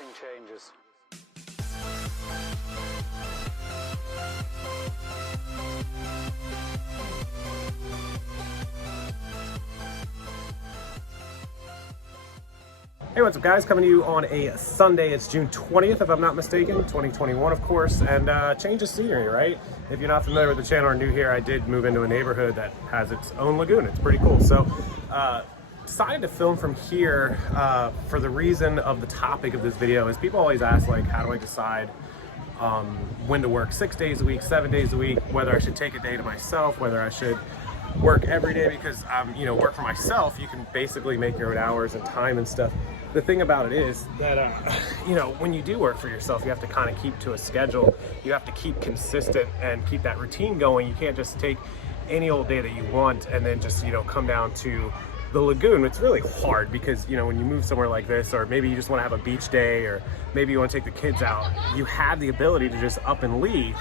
nothing changes. Hey, what's up guys? Coming to you on a Sunday. It's June 20th, if I'm not mistaken, 2021 of course, and change of scenery, right? If you're not familiar with the channel or new here, I did move into a neighborhood that has its own lagoon. It's pretty cool. So decided to film from here for the reason of the topic of this video is people always ask, like, how do I decide when to work 6 days a week, 7 days a week, whether I should take a day to myself, whether I should work every day, because work for myself, you can basically make your own hours and time and stuff. The thing about it is that when you do work for yourself, you have to kind of keep to a schedule. You have to keep consistent and keep that routine going. You can't just take any old day that you want and then just come down to the lagoon. It's really hard because when you move somewhere like this, or maybe you just want to have a beach day, or maybe you want to take the kids out, you have the ability to just up and leave.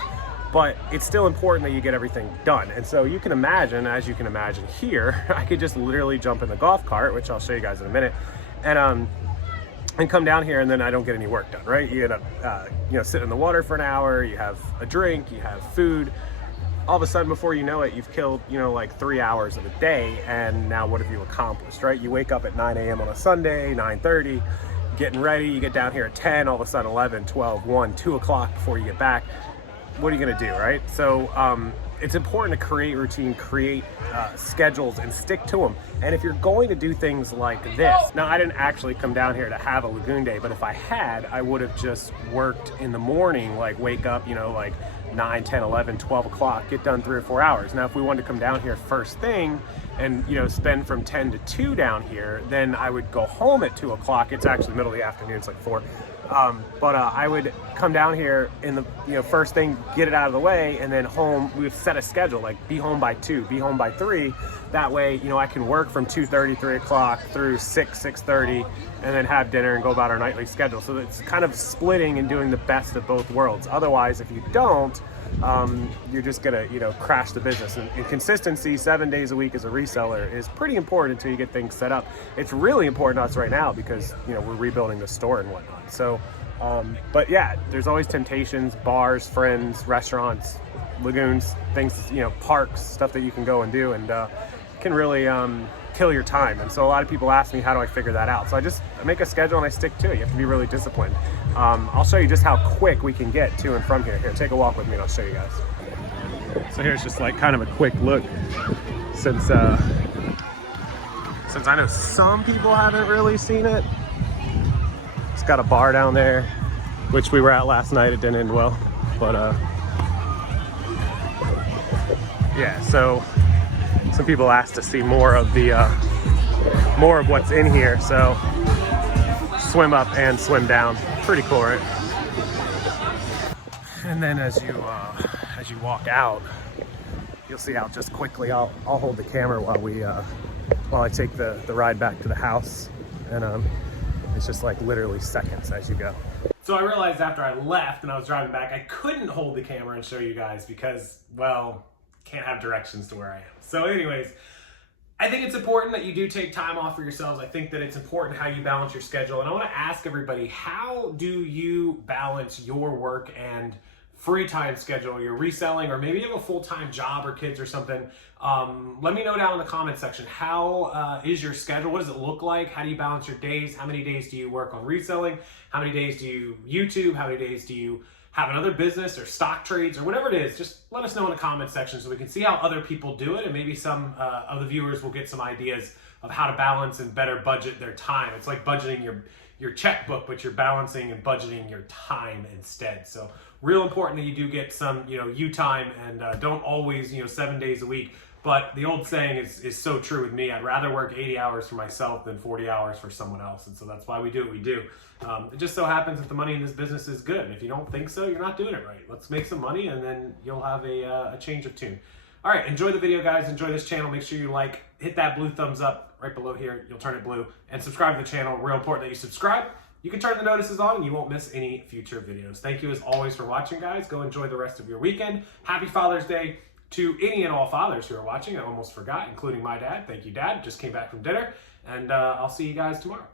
But it's still important that you get everything done. And so you can imagine, as you can imagine here, I could just literally jump in the golf cart, which I'll show you guys in a minute, and come down here, and then I don't get any work done, right? You end up, sitting in the water for an hour, you have a drink, you have food. All of a sudden, before you know it, you've killed, like 3 hours of the day, and now what have you accomplished, right? You wake up at 9 a.m. on a Sunday, 9:30, getting ready, you get down here at 10, all of a sudden 11, 12, 1, 2 o'clock before you get back. What are you gonna do, right? So it's important to create routine, create schedules, and stick to them. And if you're going to do things like this, now I didn't actually come down here to have a lagoon day, but if I had, I would have just worked in the morning, like wake up, like 9, 10, 11, 12 o'clock, get done 3 or 4 hours. Now, if we wanted to come down here first thing and, spend from 10 to 2 down here, then I would go home at 2 o'clock. It's actually middle of the afternoon, it's like 4. But I would come down here in the, first thing, get it out of the way, and then home, we would set a schedule, like be home by 2, be home by 3. That way, I can work from 2:30, 3 o'clock through 6, 6:30, and then have dinner and go about our nightly schedule. So it's kind of splitting and doing the best of both worlds. Otherwise, if you don't, you're just gonna, crash the business. And consistency, 7 days a week as a reseller is pretty important until you get things set up. It's really important to us right now because, we're rebuilding the store and whatnot. So, but yeah, there's always temptations, bars, friends, restaurants, lagoons, things, parks, stuff that you can go and do, and can really kill your time. And so a lot of people ask me, how do I figure that out? So I make a schedule and I stick to it. You have to be really disciplined. I'll show you just how quick we can get to and from here. Here, take a walk with me and I'll show you guys. So here's just like kind of a quick look, since I know some people haven't really seen it. It's got a bar down there, which we were at last night. It didn't end well, but yeah, so some people asked to see more of what's in here, so swim up and swim down. Pretty cool, right? And then as you walk out, you'll see how just quickly I'll hold the camera while I take the ride back to the house, and it's just like literally seconds as you go. So I realized after I left and I was driving back, I couldn't hold the camera and show you guys because, well, can't have directions to where I am. So anyways, I think it's important that you do take time off for yourselves. I think that it's important how you balance your schedule. And I want to ask everybody, how do you balance your work and free time schedule? You're reselling, or maybe you have a full-time job or kids or something. Let me know down in the comment section. How is your schedule? What does it look like? How do you balance your days? How many days do you work on reselling? How many days do you YouTube? How many days do you have another business or stock trades or whatever it is? Just let us know in the comment section so we can see how other people do it, and maybe some of the viewers will get some ideas of how to balance and better budget their time. It's like budgeting your checkbook, but you're balancing and budgeting your time instead. So real important that you do get some you time, and don't always 7 days a week. But the old saying is so true with me. I'd rather work 80 hours for myself than 40 hours for someone else. And so that's why we do what we do. It just so happens that the money in this business is good. And if you don't think so, you're not doing it right. Let's make some money, and then you'll have a change of tune. All right, enjoy the video, guys. Enjoy this channel. Make sure you hit that blue thumbs up right below here. You'll turn it blue. And subscribe to the channel. Real important that you subscribe. You can turn the notices on and you won't miss any future videos. Thank you as always for watching, guys. Go enjoy the rest of your weekend. Happy Father's Day to any and all fathers who are watching. I almost forgot, including my dad. Thank you, Dad. Just came back from dinner. And I'll see you guys tomorrow.